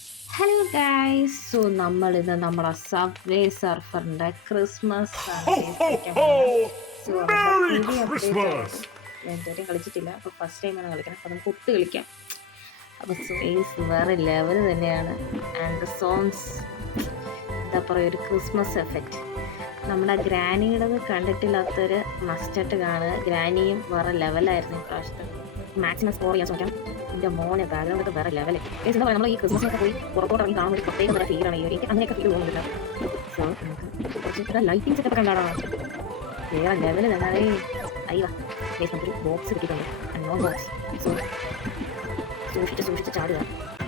Hello guys, so നമ്മളിന്ന് നമ്മുടെ subway സർഫറിൻ്റെ Christmas so Merry പുതിയ Christmas! ഞാൻ ഇതുവരെയും കളിച്ചിട്ടില്ല. അപ്പോൾ ഫസ്റ്റ് ടൈമാണ് കളിക്കണം. അപ്പോൾ നമുക്ക് ഒട്ട് കളിക്കാം. അപ്പോൾ സോസ് വേറെ ലെവൽ തന്നെയാണ്. ആൻഡ് ദ സോങ്സ് എന്താ പറയുക, ഒരു ക്രിസ്മസ് എഫക്റ്റ്. നമ്മുടെ ഗ്രാനിയുടേത് കണ്ടിട്ടില്ലാത്തൊരു മസ്റ്റായിട്ട് കാണുക. ഗ്രാനിയും വേറെ ലെവലായിരുന്നു ഇപ്രാവശ്യത്തെ. മാക്സിമം സ്കോർ ചെയ്യാൻ ശ്രമിക്കാം. എൻ്റെ മോനെ ബാക്ക്ഗ്രൗണ്ടൊക്കെ വേറെ ലെവൽ. എന്താ പറയുക, നമ്മൾ ഈ ക്രിസ്മസിനൊക്കെ പോയി പുറത്തോട്ട് ഇറങ്ങി കാണുമ്പോൾ ഒരു പ്രത്യേക നല്ല ഫീലാണ്. എനിക്ക് അങ്ങനെയൊക്കെ ഫീൽ തോന്നുന്നില്ല. സോ നമുക്ക് കുറച്ച് ലൈറ്റിംഗ്സ് ഒക്കെ കണ്ടാണോ വേറെ ലെവൽ തന്നെ. അയ്യോ നമുക്കൊരു ബോക്സ് കിട്ടിയിട്ടുണ്ട്, നോൺ ബോക്സ്. സോ സൂക്ഷിച്ച് ചാടുക,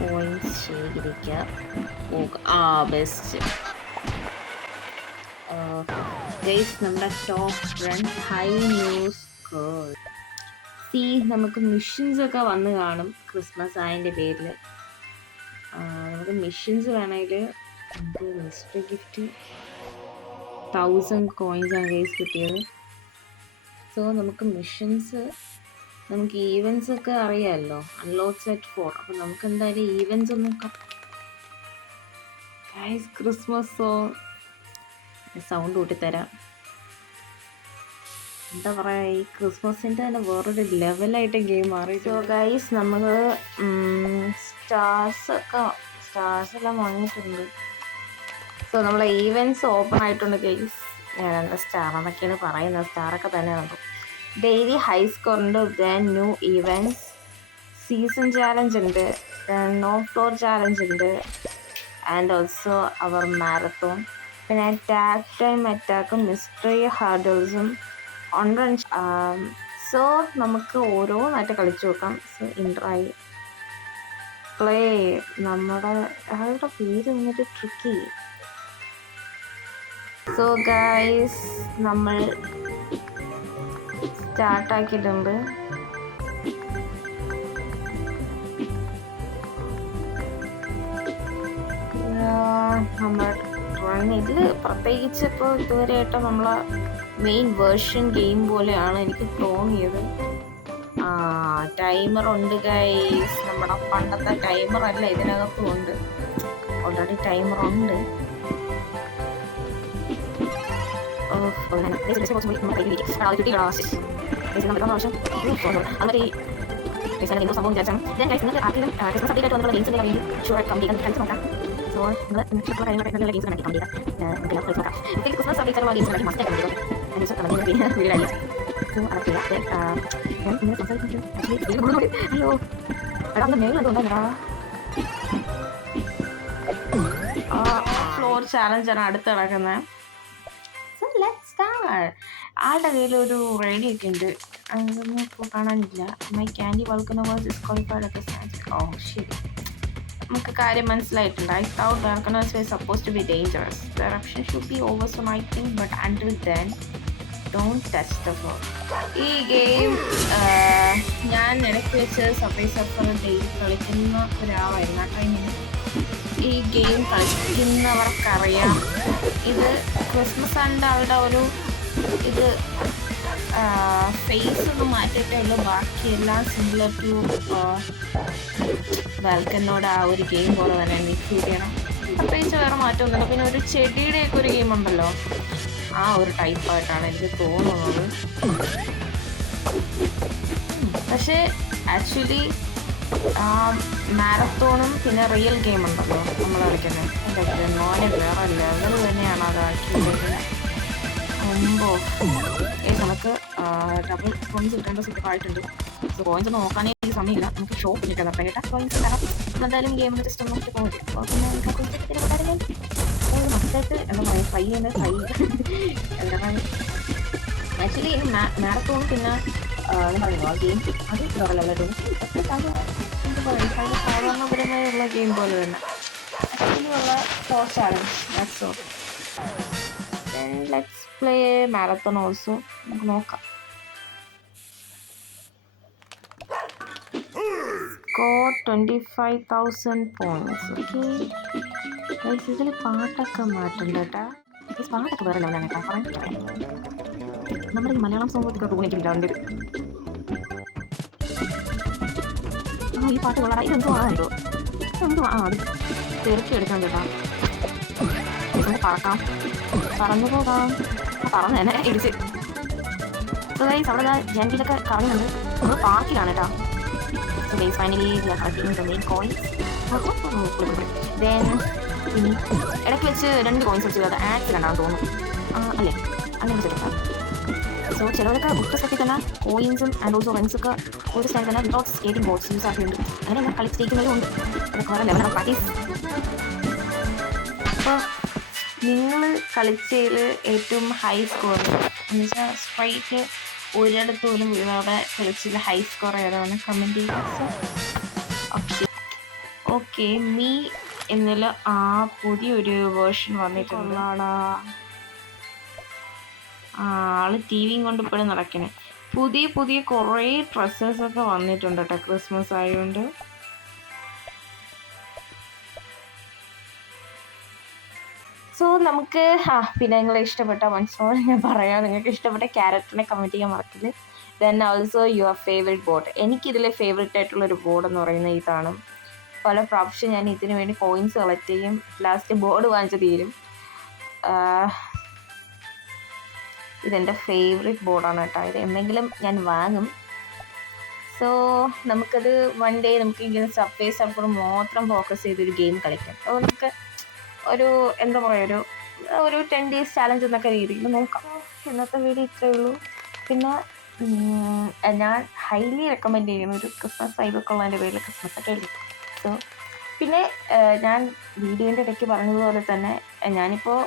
പോയിന്റ്സ് ശേഖരിക്കുക, ബെസ്റ്റ് ഗൈസ്. നമ്മുടെ top run high news girl. നമുക്ക് മിഷൻസ് ഒക്കെ വന്ന് കാണും ക്രിസ്മസ് ആയതിൻ്റെ പേരിൽ. നമുക്ക് മിഷൻസ് വേണമെങ്കിൽ നമുക്ക് മിസ്റ്റർ ഗിഫ്റ്റ് 1000 കോയിൻസാണ് ഗൈസ് കിട്ടിയത്. സോ നമുക്ക് മിഷൻസ്, നമുക്ക് ഈവൻസ് ഒക്കെ അറിയാമല്ലോ, അൺലോക്ക് സെറ്റ് 4. അപ്പം നമുക്ക് എന്തായാലും ഈവൻസ് ഒന്നും ഗൈസ് ക്രിസ്മസ് സൗണ്ട് കൂട്ടിത്തരാം. എന്താ പറയുക, ഈ ക്രിസ്മസിൻ്റെ തന്നെ വേറൊരു ലെവലായിട്ട് ഗെയിം മാറി. സോ ഗൈസ് നമ്മൾ സ്റ്റാർസ് വാങ്ങിയിട്ടുണ്ട്. സോ നമ്മളെ ഈവൻറ്റ്സ് ഓപ്പൺ ആയിട്ടുണ്ട് ഗൈസ്. ഞാൻ സ്റ്റാർ എന്നൊക്കെയാണ് പറയുന്നത്, സ്റ്റാറൊക്കെ തന്നെയാണ്. ഡെയിലി ഹൈ സ്കോർ ഉണ്ട്, then new events, season challenge ഉണ്ട്, നോ ഫ്ലോർ ചാലഞ്ച് ഉണ്ട്, ആൻഡ് ഓൾസോ അവർ മാരത്തോൺ, പിന്നെ ടാഗ് ടൈം അറ്റാക്കും മിസ്റ്ററി ഹാർഡിൽസും ഉണ്ട്. സോ നമുക്ക് ഓരോന്നായിട്ട് കളിച്ചു നോക്കാം. സോ ഇൻട്രായി പ്ലേ. നമ്മുടെ ആളുടെ പേര് വന്നിട്ട് ട്രിക്കി. സോ ഗൈസ് നമ്മൾ സ്റ്റാർട്ടാക്കിയിട്ടുണ്ട്. നമ്മൾ ഇതിൽ പ്രത്യേകിച്ച് ഇപ്പോൾ ഇതുവരെയായിട്ട് നമ്മളെ മെയിൻ വേർഷൻ ഗെയിം പോലെയാണ് എനിക്ക് തോന്നിയത്. ടൈമർ ഉണ്ട് ഗൈസ്, നമ്മുടെ പണ്ടത്തെ ടൈമർ അല്ല, ഇതിനകത്തും ഉണ്ട്. ഓൾറെഡി ടൈമർ ഉണ്ട്. സംഭവം വിചാരിച്ചാൽ നിങ്ങൾക്ക് ആദ്യം ക്രിസ്മസ് അപ്ഡേറ്റ് വന്നിട്ടുള്ള ഗെയിംസിൻ്റെ വേണ്ടി ഷുവർ കംപ്ലീറ്റ് കളിച്ച് നോക്കാം. സോ നിങ്ങൾ കാര്യങ്ങളൊക്കെ ഗെയിംസ് കണക്കി കംപ്ലീറ്റ് കളിച്ച് നോക്കാം. ഇപ്പോൾ ക്രിസ്മസ് അപ്ഡേറ്റ് ആയിട്ടുള്ള games must complete video. So അതൊക്കെ ഞാൻ ഇങ്ങനെ സംസാരിച്ചിട്ട് അയ്യോ എടാ അന്ന് മേലുണ്ടോണ്ടാ ഫ്ലോർ ചാലഞ്ചാണ് അടുത്ത് കിടക്കുന്നത്. So let's start. ആളുടെ കയ്യിൽ ഒരു റേഡിയോ ഒക്കെ ഉണ്ട്, അതൊന്നും ഇപ്പോൾ കാണാനില്ല. My candy volcano was disqualified at the ഓ ശരി, നമുക്ക് കാര്യം മനസ്സിലായിട്ടുണ്ട്. I thought volcanoes were supposed to be dangerous. The eruption should be over soon I think, but until then don't touch the floor. ഈ ഗെയിം ഞാൻ ഇടയ്ക്ക് വെച്ച് subway surfer daily കളിക്കുന്ന ഒരാളായിരുന്നു. ആ ടൈമിൽ ഈ ഗെയിം കളിക്കുന്നവർക്കറിയാം ഇത് ക്രിസ്മസ് ആണ്ട് ആളുടെ ഒരു ഇത് ഫേസ് ഒന്ന് മാറ്റിയിട്ടേ ഉള്ളൂ, ബാക്കിയെല്ലാം സിമിലർ ടു വാൽക്കനോട് ആ ഒരു ഗെയിം പോലെ തന്നെ എക്സിക്യൂട്ട് ചെയ്യണം. പ്രത്യേകിച്ച് വേറെ മാറ്റമൊന്നുമില്ല. പിന്നെ ഒരു ചെടിയുടെയൊക്കെ ഒരു ഗെയിം ഉണ്ടല്ലോ, ആ ഒരു ടൈപ്പായിട്ടാണ് എനിക്ക് തോന്നുന്നത്. പക്ഷേ ആക്ച്വലി മാരത്തോണും പിന്നെ റിയൽ ഗെയിം ഉണ്ടല്ലോ നമ്മൾ കളിക്കുന്നത്, എൻ്റെ മോനെ വേറെ ലെവൽ തന്നെയാണ് അതാക്കിയത്. മുമ്പോ നമുക്ക് ഡബിൾ കോയിൻസ് കിട്ടേണ്ട സെറ്റ് ആയിട്ടുണ്ട്. സോ കോയിൻസ് ഒന്നും നോക്കാനേ എനിക്ക് സമയമില്ല. നമുക്ക് ഷോപ്പ് കിട്ടാം സെപ്പറേറ്റ് കോയിൻസ് തരാം. എന്തായാലും ഗെയിമിന് ജസ്റ്റ് ഒന്ന് നോക്കി പോകാൻ പറ്റും. അപ്പോൾ പിന്നെ മസ്റ്റായിട്ട് എന്താ പറയുക, ഫ്രൈ ചെയ്യുന്നത് ഫ്രൈ എന്താ പറയുക. ആക്ച്വലി മാരത്തോൺ പിന്നെ എന്താ പറയുക ഗെയിം അത് വേറെ ലെവലായിട്ടും എന്താ പറയുക സാധാരണപരമായുള്ള ഗെയിം പോലെ തന്നെ ആക്ച്വലിയുള്ള floor challenge. Let's all let's play marathon also. നമുക്ക് നോക്കാം. Score 25,000 points. ഓക്കെ ഗൈസ്, ഇതിൽ പാട്ടൊക്കെ മാറ്റുണ്ട് കേട്ടാ. പാട്ടൊക്കെ വേറെ ലെവലാണ് കേട്ടോ. പറയാൻ നമ്മുടെ ഈ മലയാളം സോങ്ങൊക്കെ തോന്നിയിട്ടില്ല ഉണ്ട്. ഈ പാട്ട് കൊള്ളാം. ഇതെന്തോ ആണോ എന്തോ അത് തീർച്ചയായും എടുക്കണം കേട്ടോ. പറക്കാം, പറന്നു പോകാം, പറന്ന് തന്നെ ഇടിച്ച്. സോ ഗൈസ് അവിടെ ജനറ്റിലൊക്കെ കറങ്ങുന്നുണ്ട്. നമ്മൾ പാർക്കിലാണ് കേട്ടോ. So guys finally we are collecting the main coins. Then ഇനി ഇടയ്ക്ക് വെച്ച് 2 കോയിൻസ് വെച്ച് അത് ആക്സിഡൻ്റ് ആണെന്ന് തോന്നുന്നു. അല്ലേ, അങ്ങനെ വെച്ചിട്ടുണ്ടാകും. സോ ചിലവരൊക്കെ ഒറ്റ സെറ്റിൽ തന്നെ കോയിൻസും ആൻഡ് ഓൾസോ റൺസൊക്കെ ഒരു സ്ഥലത്ത് തന്നെ വിതൗട്ട് സ്കേറ്റിംഗ് ബോർഡ്സ് യൂസ് ആക്കിയിട്ടുണ്ട്. അങ്ങനെ ഞാൻ കളിച്ചിരിക്കുന്നവരും ഉണ്ട്. അതൊക്കെ വേറെ ലെവലാണ് പ്രാക്ടീസ്. അപ്പോൾ നിങ്ങൾ കളിച്ചതിൽ ഏറ്റവും ഹൈ സ്കോർ എന്ന് വെച്ചാൽ സ്ട്രൈറ്റ് ഒരിടത്ത് പോലും വീഴാതെ കളിച്ചതിൽ ഹൈ സ്കോർ ഏതാണ് കമൻറ്റ് ചെയ്യുക. ഓക്കെ മീ എന്നുള്ള പുതിയൊരു വേർഷൻ വന്നിട്ടുള്ളതാണ്. ആള് ടി വിയും കൊണ്ട് ഇപ്പോഴും നടക്കണേ. പുതിയ കുറേ ഡ്രസ്സസൊക്കെ വന്നിട്ടുണ്ട് കേട്ടോ ക്രിസ്മസ് ആയതുകൊണ്ട്. സോ നമുക്ക് പിന്നെ നിങ്ങളെ ഇഷ്ടപ്പെട്ട മനസ്സിലോട് ഞാൻ പറയാം. നിങ്ങൾക്ക് ഇഷ്ടപ്പെട്ട ക്യാരക്ടറിനെ കമൻറ്റ് ചെയ്യാൻ മറക്കില്ല. Then also your favourite board. എനിക്കിതിലെ ഫേവറേറ്റ് ആയിട്ടുള്ളൊരു ബോർഡ് എന്ന് പറയുന്നത് ഇതാണ്. പല പ്രാവശ്യം ഞാൻ ഇതിനു വേണ്ടി കോയിൻസ് കളക്ട് ചെയ്യും, ലാസ്റ്റ് ബോർഡ് വാങ്ങിച്ച് തീരും. ഇതെൻ്റെ ഫേവറേറ്റ് ബോർഡാണ് കേട്ടോ. ഇത് എന്തെങ്കിലും ഞാൻ വാങ്ങും. സോ നമുക്കത് വൺ ഡേ നമുക്ക് ഇങ്ങനെ സബ്വേ സർഫർ മാത്രം ഫോക്കസ് ചെയ്തൊരു ഗെയിം കളിക്കാം. അപ്പോൾ നമുക്ക് ഒരു എന്താ പറയുക ഒരു 10 days ചാലഞ്ച് എന്നൊക്കെ രീതിയിൽ നോക്കാം. ഇന്നത്തെ വീഡിയോ ഇത്രയേ ഉള്ളൂ. പിന്നെ ഞാൻ ഹൈലി റെക്കമെൻഡ് ചെയ്യുന്ന ഒരു ക്രിസ്മസ് വൈബൊക്കെ ഉള്ളതിൻ്റെ പേരിൽ ക്രിസ്മസ് ഒക്കെ എഴുതി. സോ പിന്നെ ഞാൻ വീഡിയോൻ്റെ ഇടയ്ക്ക് പറഞ്ഞതുപോലെ തന്നെ ഞാനിപ്പോൾ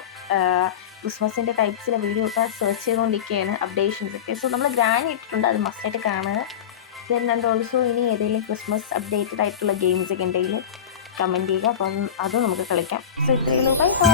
ക്രിസ്മസിൻ്റെ ടൈപ്സിലെ വീഡിയോ ഒക്കെ സെർച്ച് ചെയ്തുകൊണ്ടിരിക്കുകയാണ്, അപ്ഡേഷൻസ് ഒക്കെ. സോ നമ്മൾ ഗ്രാൻഡ് ഇട്ടിട്ടുണ്ട്, അത് മസ്റ്റായിട്ട് കാണുക. ദെൻ ആൻഡ് ഓൾസോ ഇനി ഏതെങ്കിലും ക്രിസ്മസ് അപ്ഡേറ്റഡ് ആയിട്ടുള്ള ഗെയിംസ് ഒക്കെ ഉണ്ടെങ്കിൽ കമൻറ്റ് ചെയ്യുക. അപ്പം അതും നമുക്ക് കളിക്കാം. സോ ഇത്രയേ ഉള്ളൂ. Bye bye.